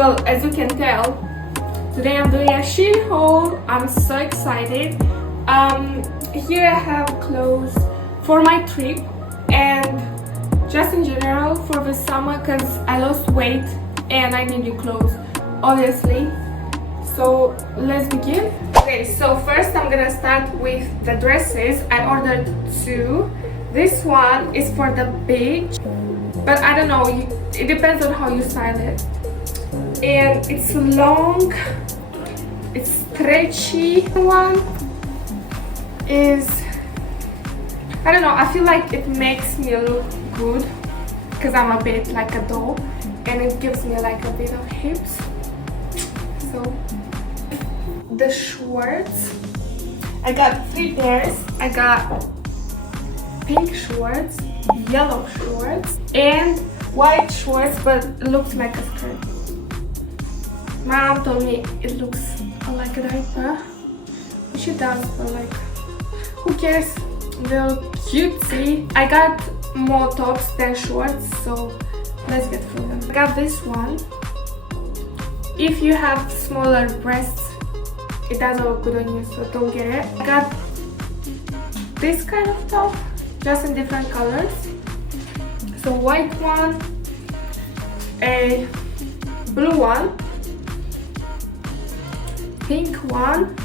Well, as you can tell, today I'm doing a Shein haul. I'm so excited. Here I have clothes for my trip and just in general for the summer because I lost weight and I need new clothes, obviously. So let's begin. Okay, so first I'm gonna start with the dresses. I ordered two. This one is for the beach, but I don't know, it depends on how you style it. And it's long, it's stretchy. One is, I don't know, I feel like it makes me look good because I'm a bit like a doll and it gives me like a bit of hips. So the shorts, I got three pairs. I got pink shorts, yellow shorts, and white shorts, but it looks like a skirt. My mom told me it looks like a diaper, which it does, but like, who cares? They're cutesy. I got more tops than shorts, so let's get through them. I got this one. If you have smaller breasts, it doesn't look good on you, so don't get it. I got this kind of top, just in different colors. So white one, a blue one, pink one.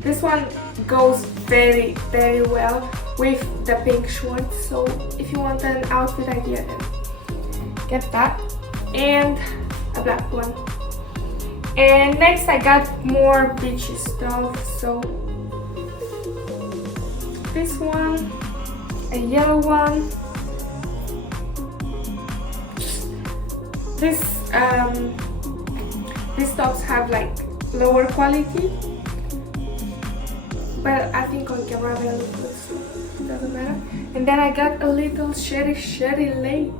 This one goes very well with the pink shorts, so if you want an outfit idea, then get that. And a black one. And next I got more beachy stuff, so this one, a yellow one, these tops have like lower quality, but I think on camera they look good, so it doesn't matter. And then I got a little sherry lady.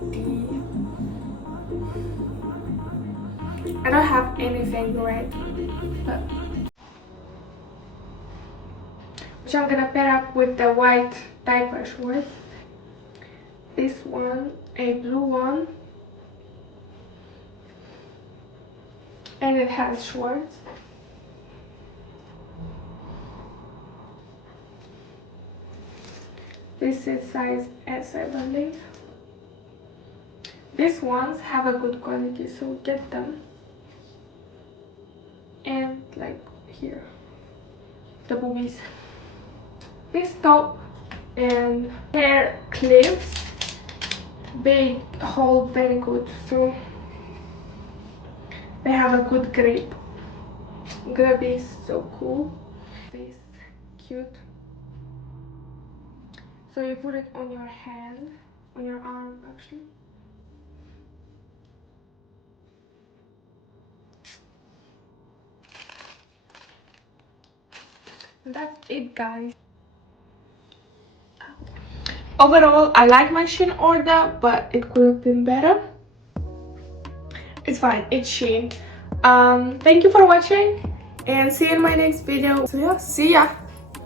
I don't have anything red, but which I'm gonna pair up with the white diaper shorts. This one, a blue one, and it has shorts. This is size S, I believe. These ones have a good quality, so get them. And like here, the boobies. This top and hair clips, they hold very good, so they have a good grip. Gonna be so cool. This cute. So you put it on your hand, on your arm actually. And that's it, guys. Overall, I like my Shein order, but it could have been better. It's fine, it's Shein. Thank you for watching and see you in my next video. So yeah, see ya.